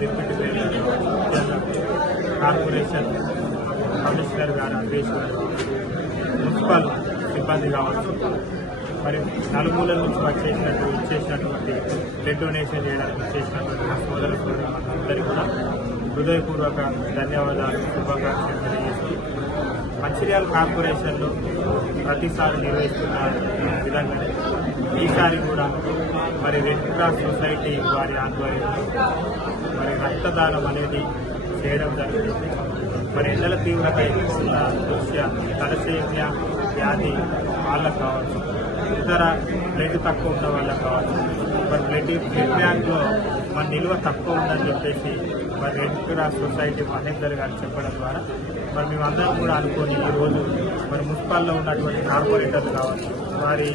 Deputy mayor corporation commissioner గారు అన్వేష్ గారు municipal సిబ్బంది కావచ్చు, మరి నలుమూలల నుంచి ఇచ్చేసినటువంటి బ్లడ్ డొనేషన్ చేయడానికి ఇచ్చేసినటువంటి నా సోదర సోదరులందరికీ కూడా హృదయపూర్వక ధన్యవాదాలు, శుభాకాంక్షలు తెలియజేస్తూ మంచిర్యాల కార్పొరేషన్లో ప్రతిసారి నిర్వహిస్తున్న విధంగానే ఈసారి కూడా మరి రెడ్ క్రాస్ సొసైటీ వారి ఆధ్వర్యంలో మరి రక్తదానం అనేది చేయడం జరుగుతుంది. మరి ఎండల తీవ్రత ఉన్న దృష్ట్యా తలసేమియా వ్యాధి వాళ్ళకు కావచ్చు, ఇతర బ్లడ్ తక్కువ ఉన్న వాళ్ళకు కావచ్చు, మరి బ్లడ్ బ్యాంక్లో మన నిల్వ తక్కువ ఉందని చెప్పేసి మరి రెడ్ క్రాస్ సొసైటీ మహేందర్ గారు చెప్పడం ద్వారా మరి మేమందరం కూడా అనుకోని ఈరోజు మరి మున్సిపాల్లో ఉన్నటువంటి కార్పొరేటర్లు కావచ్చు, వారి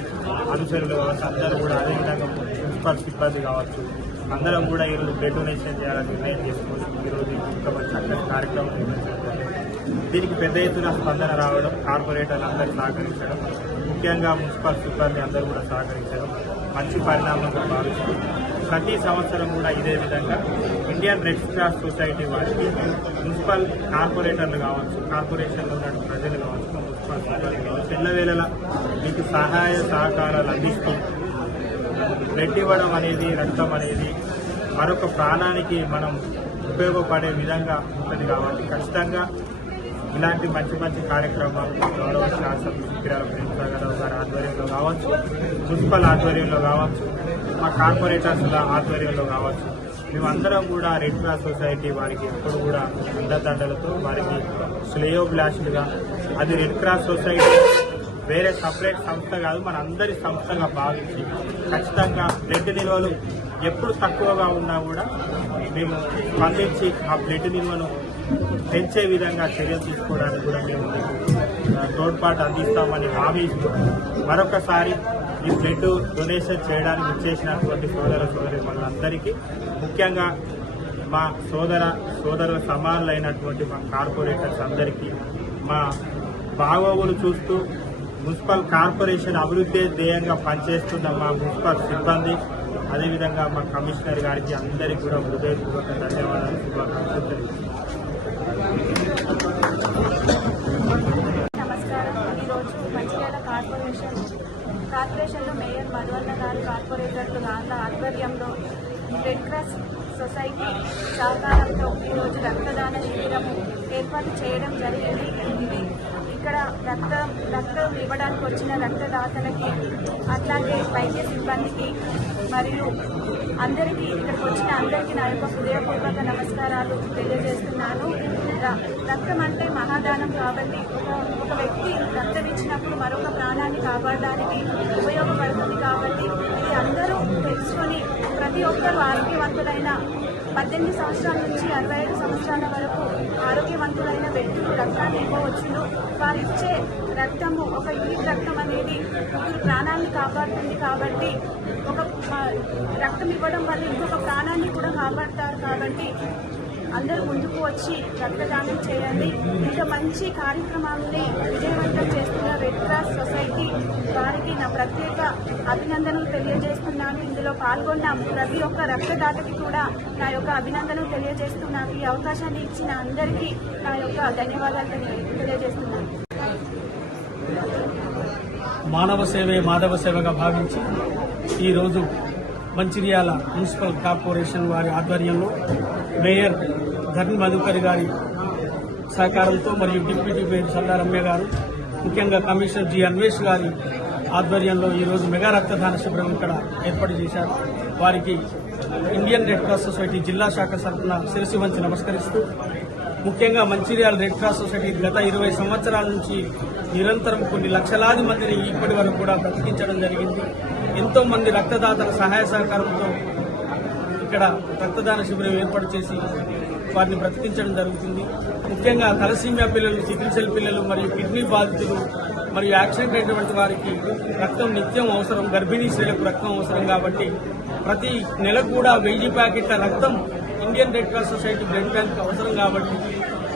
అనుచరులు కావచ్చు, అందరూ కూడా అదేవిధంగా మున్సిపల్ సిబ్బంది కావచ్చు, అందరం కూడా ఈరోజు బ్లడ్ డొనేషన్ చేయాలని నిర్ణయం చేసుకోవచ్చు. ఈరోజు ఇంకా మంచి చక్కటి కార్యక్రమం నిర్వహించడం, దీనికి పెద్ద ఎత్తున స్పందన రావడం, కార్పొరేటర్లు అందరూ సహకరించడం, ముఖ్యంగా మున్సిపల్ సిబ్బంది అందరూ కూడా సహకరించడం మంచి పరిణామంగా భావిస్తూ ప్రతి సంవత్సరం కూడా ఇదే విధంగా ఇండియన్ రెడ్ క్రాస్ సొసైటీ వారికి మున్సిపల్ కార్పొరేటర్లు కావచ్చు, కార్పొరేషన్లో ఉన్న ప్రజలు కావచ్చు, మున్సిపల్ సిబ్బంది కావచ్చు, ఎల్లవేళలా మీకు సహాయ సహకారాలు అందిస్తూ బ్లడ్ ఇవ్వడం అనేది, రక్తం అనేది మరొక ప్రాణానికి మనం ఉపయోగపడే విధంగా ఉంటుంది. కాబట్టి ఖచ్చితంగా ఇలాంటి మంచి మంచి కార్యక్రమాలు గౌరవ శాసనసభ్యులు కిరాల ప్రేమసాగరరావు గారి ఆధ్వర్యంలో కావచ్చు, మున్సిపల్ ఆధ్వర్యంలో కావచ్చు, మా కార్పొరేటర్స్ల ఆధ్వర్యంలో కావచ్చు, మేమందరం కూడా రెడ్ క్రాస్ సొసైటీ వారికి ఎప్పుడు కూడా అండదండలతో వారికి శ్రేయోభిలాషులుగా, అది రెడ్ క్రాస్ సొసైటీ వేరే సపరేట్ సంస్థ కాదు, మన అందరి సంస్థగా భావించి ఖచ్చితంగా బ్లడ్ నిల్వలు ఎప్పుడు తక్కువగా ఉన్నా కూడా మేము స్పందించి ఆ బ్లడ్ నిల్వను పెంచే విధంగా చర్యలు తీసుకోవడానికి కూడా మేము తోడ్పాటు అందిస్తామని హామీ ఇస్తూ మరొకసారి ఈ బ్లడ్ డొనేషన్ చేయడానికి ఇచ్చేసినటువంటి సోదరి వాళ్ళందరికీ, ముఖ్యంగా మా సోదరుల సమానులైనటువంటి మా కార్పొరేటర్స్ అందరికీ, మా బాగోగులు చూస్తూ మున్సిపల్ కార్పొరేషన్ అభివృద్ధి ధ్యేయంగా పనిచేస్తున్న మా మున్సిపల్ సిబ్బంది, అదేవిధంగా మా కమిషనర్ గారికి అందరికీ కూడా హృదయపూర్వక ధన్యవాదాలు, శుభాకాంక్షలు తెలియజేస్తున్నాను. నమస్కారం. ఈరోజు మంచిర్యాల కార్పొరేషన్లో మేయర్ మధువన్న గారు, కార్పొరేటర్లు వాళ్ళ ఆధ్వర్యంలో రెడ్ క్రాస్ సొసైటీ సహకారంతో ఈరోజు రక్తదాన శిబిరము ఏర్పాటు చేయడం జరిగింది. ఇక్కడ రక్తం ఇవ్వడానికి వచ్చిన రక్తదాతలకి, అట్లాగే వైద్య సిబ్బందికి మరియు అందరికీ, ఇక్కడికి వచ్చిన అందరికీ నా యొక్క హృదయపూర్వక నమస్కారాలు తెలియజేస్తున్నాను. రక్తం అంటే మహాదానం కాబట్టి ఒక వ్యక్తి రక్తం ఇచ్చినప్పుడు మరొక ప్రాణాన్ని కాపాడడానికి ఉపయోగపడుతుంది. కాబట్టి ఇది అందరూ తెలుసుకొని ప్రతి ఒక్కరూ ఆరోగ్యవంతులైన 18 సంవత్సరాల నుంచి 65 సంవత్సరాల వరకు ఆరోగ్యవంతులైన వ్యక్తులు రక్తాన్ని ఇవ్వవచ్చును. వారు ఇచ్చే రక్తము, ఒక యూనిట్ రక్తం అనేది ముగ్గురు ప్రాణాన్ని కాపాడుతుంది. కాబట్టి ఒక రక్తం ఇవ్వడం వల్ల ఇంకొక ప్రాణాన్ని కూడా కాపాడతారు. కాబట్టి అందరూ ముందుకు వచ్చి రక్తదానం చేయండి. ఇంకా మంచి కార్యక్రమాలని విజయవంతం చేస్తున్న రెడ్ క్రాస్ సొసైటీ వారికి నా ప్రత్యేక అభినందనలు తెలియజేస్తున్నాను. ఇందులో పాల్గొన్న ప్రతి ఒక్క రక్తదాతకి కూడా నా యొక్క అభినందనలు తెలియజేస్తున్నాను. ఈ అవకాశాన్ని ఇచ్చిన అందరికీ నా యొక్క ధన్యవాదాలు తెలియజేస్తున్నాను. మానవ సేవే మాధవ సేవగా భావించి ఈరోజు మంచిర్యాల మున్సిపల్ కార్పొరేషన్ వారి ఆధ్వర్యంలో మేయర్ ధర్ని మధుకర్ గారి సహకారంతో మరియు డిప్యూటీ మేయర్ సల్లారమ్య గారు, ముఖ్యంగా కమిషనర్ జి అన్వేష్ గారి ఆధ్వర్యంలో ఈరోజు మెగా రక్తదాన శిబిరం ఇక్కడ ఏర్పాటు చేశారు. వారికి ఇండియన్ రెడ్ క్రాస్ సొసైటీ జిల్లా శాఖ తరఫున శిరస్సు వంచి నమస్కరిస్తూ, ముఖ్యంగా మంచిర్యాల రెడ్ క్రాస్ సొసైటీ గత 20 సంవత్సరాల నుంచి నిరంతరం కొన్ని లక్షలాది మందిని ఇప్పటి వరకు కూడా బ్రతికించడం జరిగింది. ఎంతో మంది రక్తదాతల సహాయ సహకారంతో ఇక్కడ రక్తదాన శిబిరం ఏర్పాటు చేసి వారిని బ్రతికించడం జరుగుతుంది. ముఖ్యంగా తలసీమియా పిల్లలు, సికిల్ సెల్ పిల్లలు మరియు కిడ్నీ బాధితులు మరియు యాక్సిడెంట్ అయినటువంటి వారికి రక్తం నిత్యం అవసరం. గర్భిణీ స్త్రీలకు రక్తం అవసరం. కాబట్టి ప్రతి నెలకు కూడా 1000 ప్యాకెట్ల రక్తం Indian red cross society blood bank అవసరం. కాబట్టి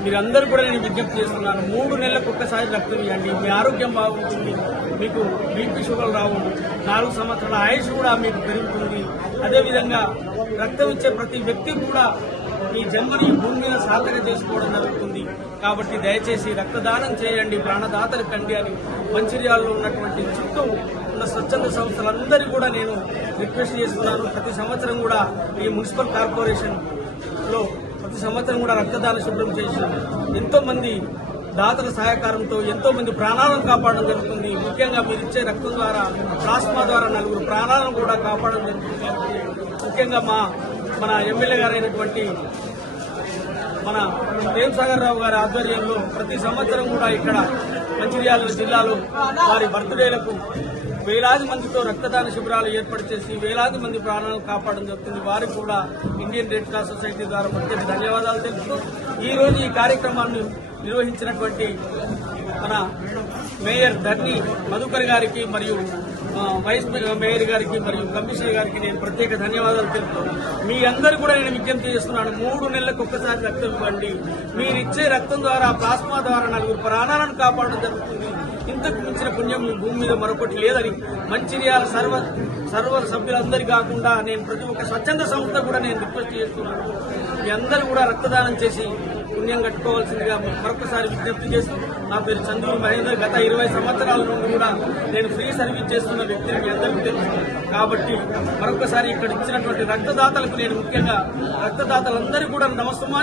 మీరందరూ కూడా నేను విజ్ఞప్తి చేస్తున్నాను, 3 నెలలకు ఒక్కసారి రక్తం ఇవ్వండి. మీ ఆరోగ్యం బాగుంటుంది, మీకు బీపీ షుగర్ రావు, 4 సంవత్సరాల ఆయుష్ కూడా మీకు పెరుగుతుంది. అదేవిధంగా రక్తం ఇచ్చే ప్రతి వ్యక్తి కూడా ఈ జన్మని భూమి మీద సార్థక చేసుకోవడం జరుగుతుంది. కాబట్టి దయచేసి రక్తదానం చేయండి, ప్రాణదాతలు కండి అని మంచిర్యాలలో ఉన్నటువంటి చుట్టూ ఉన్న స్వచ్ఛంద సంస్థలందరూ కూడా నేను రిక్వెస్ట్ చేస్తున్నాను. ప్రతి సంవత్సరం కూడా ఈ మున్సిపల్ కార్పొరేషన్ లో ప్రతి సంవత్సరం కూడా రక్తదాన శిబిరం చేసి ఎంతో మంది దాతల సహకారంతో ఎంతో మంది ప్రాణాలను కాపాడడం జరుగుతుంది. ముఖ్యంగా మీరు ఇచ్చే రక్తం ద్వారా, ప్లాస్మా ద్వారా 4 ప్రాణాలను కూడా కాపాడడం జరుగుతుంది. ముఖ్యంగా మన ఎమ్మెల్యే గారైనటువంటి మన ప్రేమ్సాగర్ రావు గారి ఆధ్వర్యంలో ప్రతి సంవత్సరం కూడా ఇక్కడ మంచిర్యాల జిల్లాలో వారి బర్త్డేలకు వేలాది మందితో రక్తదాన శిబిరాలు ఏర్పాటు చేసి వేలాది మంది ప్రాణాలను కాపాడడం జరుగుతుంది. వారికి కూడా ఇండియన్ రెడ్ క్రాస్ సొసైటీ ద్వారా ప్రత్యేక ధన్యవాదాలు తెలుపుతూ ఈ రోజు ఈ కార్యక్రమాన్ని నిర్వహించినటువంటి మన మేయర్ ధర్ని మధుకర్ గారికి మరియు వైస్ మేయర్ గారికి మరియు కమిషనర్ గారికి నేను ప్రత్యేక ధన్యవాదాలు తెలుపుతాను. మీ అందరూ కూడా నేను విజ్ఞప్తి చేస్తున్నాను, 3 నెలలకు ఒక్కసారి రక్తం ఇవ్వండి. మీరిచ్చే రక్తం ద్వారా, ప్లాస్మా ద్వారా 4 ప్రాణాలను కాపాడడం జరుగుతుంది. ఇంతకు మించిన పుణ్యం మీ భూమి మీద మరొకటి లేదని మంచిర్యాల సర్వ సభ్యులందరి కాకుండా నేను ప్రతి ఒక్క స్వచ్ఛంద సంస్థ కూడా నేను రిక్వెస్ట్ చేస్తున్నాను. మీ అందరూ కూడా రక్తదానం చేసి పుణ్యం కట్టుకోవాల్సిందిగా మరొకసారి విజ్ఞప్తి చేస్తూ, నా పేరు చంద్రూరు మహేందర్. గత 20 సంవత్సరాల నుండి కూడా నేను ఫ్రీ సర్వీస్ చేస్తున్న వ్యక్తిని మీ అందరికీ తెలుసు. కాబట్టి మరొకసారి ఇక్కడ ఇచ్చినటువంటి రక్తదాతలకు నేను ముఖ్యంగా రక్తదాతలందరూ కూడా నమస్కారం